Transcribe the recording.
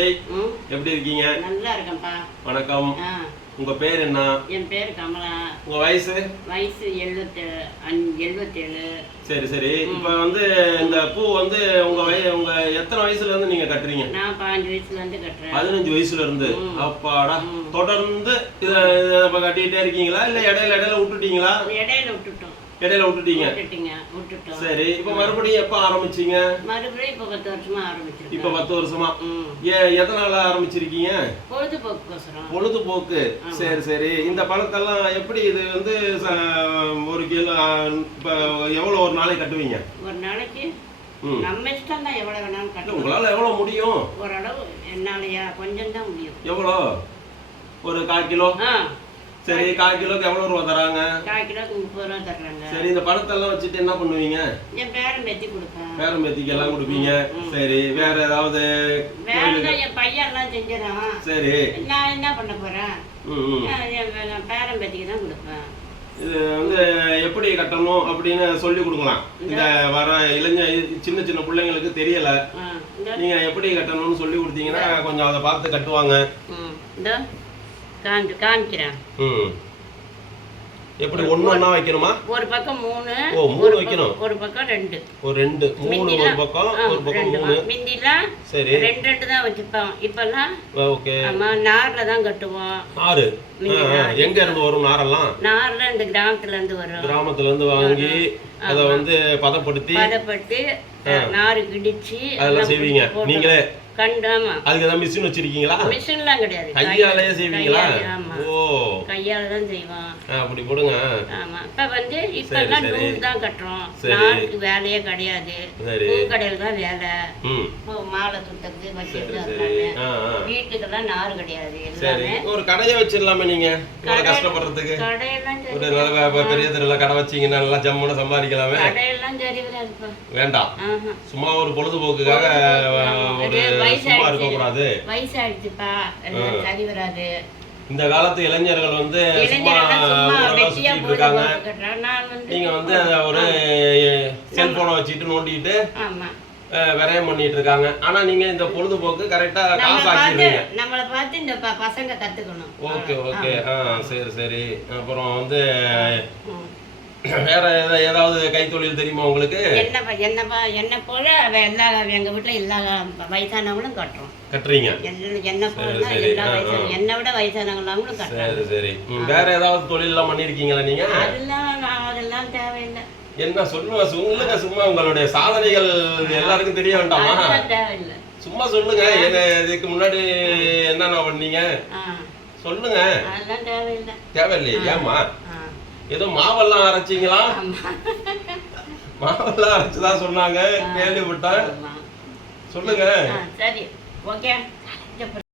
எப்படி இருக்கீங்க? நல்லா இருக்கேன்ப்பா. வணக்கம். உங்க பேர் என்ன? என் பேர் கமலா. உங்க வயசு? வயசு எழுபத்தேழு அஞ் எழுபத்தேழு சரி சரி. இப்ப வந்து இந்த பூ வந்து உங்க வய உங்க எத்தனை வயசுல இருந்து நீங்க கட்டுறீங்க? நான் பாஞ்சு வயசுல இருந்து கட்டுறேன். பதினஞ்சு வயசுல இருந்து. அப்பாடா. தொடர்ந்து இத கட்டிட்டே இருக்கீங்களா? இல்ல இடையில இடையில விட்டுட்டீங்களா? இடையில விட்டுட்டோம். இடையில விட்டுட்டீங்க. விட்டுட்டீங்க விட்டுட்டோம். சரி இப்ப மறுபடியும் எப்ப ஆரம்பிச்சீங்க? மறுபடியும் இப்ப பத்து வருஷமா இப்ப ஆரம்பிச்சிருக்கோம் பத்து வருஷமா? ஏ எதனால ஆரம்பிச்சிருக்கீங்க? பொழுதுபோக்குக்கோசரம். பொழுதுபோக்கு. சரி சரி. இந்த பழத்தெல்லாம் எப்படி இது வந்து ஒரு கிலோ இப்ப எவ்வளவு ஒரு நாளைக்கு கட்டுவீங்க? ஒரு நாளைக்கு. நம்ம இஷ்டம் தான் வேணாலும் இல்ல, கட்டலாம் உங்களால எவ்வளவு முடியும்? ஓரளவு என்னாலயா கொஞ்சம் தான் முடியும். எவ்வளோ? ஒரு கால் கிலோ? ஆ. சரி கால் கிலோக்கு எவ்வளவு ரூபா தராங்க? கால் கிலோக்கு முப்பது ரூபா தர்றாங்க. சரி இந்த பழத்தெல்லாம் வச்சுட்டு என்ன பண்ணுவீங்க? என் பேரன் வெட்டி கொடுப்பேன். பேரம் பேத்திக்கு எல்லாம் கொடுப்பீங்க. சரி வேற ஏதாவது வேற என் பையன் எல்லாம் செஞ்சிடறான் சரி. நான் என்ன பண்ண போறேன்? ம், ம். நான் என் நான் பேரன் பேத்திக்கு தான் கொடுப்பேன். இது வந்து எப்படி கட்டணும் அப்படின்னு சொல்லி கொடுக்கலாம். இந்த வர இளைஞ சின்ன சின்ன பிள்ளைங்களுக்கு தெரியல. நீங்க எப்படி கட்டணும்னு சொல்லி கொடுத்தீங்கன்னா கொஞ்சம் அதை பார்த்து கட்டுவாங்க. ம், இந்த காமிச்சு காமிக்கிறேன் ம். எப்படி ஒண்ணு ஒண்ணா வைக்கணுமா? ஒரு பக்கம் மூணு ஓ, மூணு வைக்கணும். ஒரு பக்கம் ரெண்டு. ஒரு ரெண்டு மூணு ஒரு பக்கம் ஒரு பக்கம் மூணு. மிந்திலாம் சரி. ரெண்டு ரெண்டு தான் வச்சுப்போம். இப்பெல்லாம் ஓகே. ஆமா நார்ல தான் கட்டுவோம். ஆ. எங்க இருந்து வரும் நாரெல்லாம்? நார்ல இந்த கிராமத்துல இருந்து வரும். கிராமத்துல இருந்து வாங்கி அதை வந்து பதப்படுத்தி பதப்பட்டு நாறு கிடிச்சு அதெல்லாம் செய்வீங்க. நீங்களே? அதுக்கு ஏதாவது மிஷின் வச்சிருக்கீங்களா? மிஷின்லாம் கிடையாது. கையாலேயே செய்வீங்களா? ஓ. கையால தான் செய்வோம் அப்படி போடுங்க. ஆமா. இப்ப வந்து சரி. நூல் தான் கட்டுறோம். நாளுக்கு வேலையே கிடையாது. கடையில தான் வேலை. ம். இப்போ மாலை ஆ ஆ. வீட்டுக்கெல்லாம் நாறு கிடையாது எல்லாமே. ஒரு கடையை வச்சிடலாமே நீங்க. கஷ்டப்படுறதுக்கு. கடையெல்லாம் ஒரு நல்ல பெரிய தெருவில் கடை வச்சீங்கன்னா நல்லா ஜம்முன்னு சம்பாதிக்கலாமே வேண்டாம். சும்மா ஒரு பொழுதுபோக்குக்காக. ஒரு. சும்மா இருக்கக்கூடாது. வயசாயிடுச்சுப்பா. எல்லாம் சரி வராது இந்த காலத்து இளைஞர்கள் வந்து சும்மா சுத்திட்டு இருக்காங்க. நீங்க வந்து ஒரு செல்போனை வச்சுட்டு நோண்டிட்டு விரயம் பண்ணிட்டு இருக்காங்க. ஆனா நீங்க இந்த பொழுதுபோக்கு கரெக்டா காசு ஆக்கிடுவீங்க நம்மளை பார்த்து இந்த பசங்க கத்துக்கணும். Okay okay. ஆ சரி சரி. அப்புறம் வந்து. வேற ஏதா- ஏதாவது கைத்தொழில் தெரியுமா உங்களுக்கு? என்னப்பா என்னப்பா என்ன போல எல்லா எங்க வீட்டுல எல்லா வயசானவங்களும் கட்டுறோம். கட்டுறீங்க? என்ன போல. எல்லா. வயசான என்னை விட வயசானவங்களும் கட்டுறாங்க. சரி சரி. வேற ஏதாவது தொழிலெல்லாம் பண்ணிருக்கீங்களா நீங்க? அதெல்லாம் அதெல்லாம் தேவையில்லை. என்ன சொல்லுங்க சொல்லுங்க சும்மா உங்களுடைய சாதனைகள் எல்லாருக்கும் தெரிய வேண்டாமா? சும்மா சொல்லுங்க. என்ன இதுக்கு முன்னாடி என்னென்ன பண்ணீங்க? சொல்லுங்க. தேவையில்லை. ஏமா ஏதோ மாவெல்லாம் அரைச்சிங்களா? மாவெல்லாம் அரைச்சுதான் சொன்னாங்க. கேள்விப்பட்டேன். சொல்லுங்க. சரி. ஓகே.